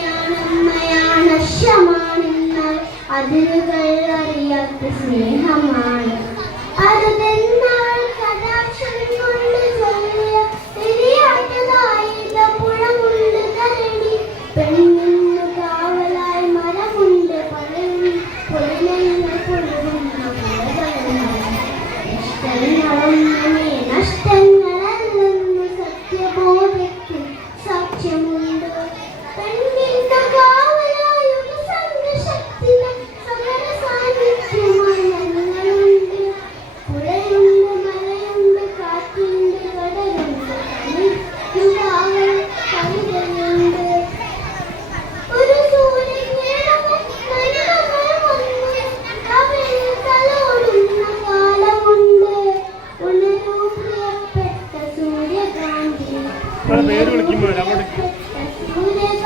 അഗ്നിയാണമ്മയാണ് ശമാണെന്നാൽ അതിരുകൾ അറിയാത്ത സ്നേഹമാണ് അരുതെന്നാൽ കടാക്ഷം കൊണ്ട് ചൊല്ലിയ തിരിയാട്ടതായില്ല പുഴമുണ്ട് കരടി പെണ്ണിന് കാവലായി മരമുണ്ട് പൊളിനങ്ങൾ പൊഴുകുന്ന നഷ്ടങ്ങളൊന്നുമേ നഷ്ടങ്ങളല്ലെന്ന് സത്യബോധത്തിൽ സാക്ഷ്യമുണ്ട് പെണ്ണിന്റെ കാവലായുള്ള സംഘശക്തികൾ സകല സാന്നിധ്യമായി ഞങ്ങളുണ്ട് പുഴയുണ്ട് മലയുണ്ട് കാറ്റുണ്ട് കടലുണ്ട് കാവൽ കവിതയുണ്ട് ഒരു സൂര്യകിരണവും നന്മകൾ വന്നു അവയിൽ തലോടുന്ന കാലമുണ്ട് ഉണരൂ പ്രിയപ്പെട്ട സൂര്യകാന്തി സൂര്യകാന്തി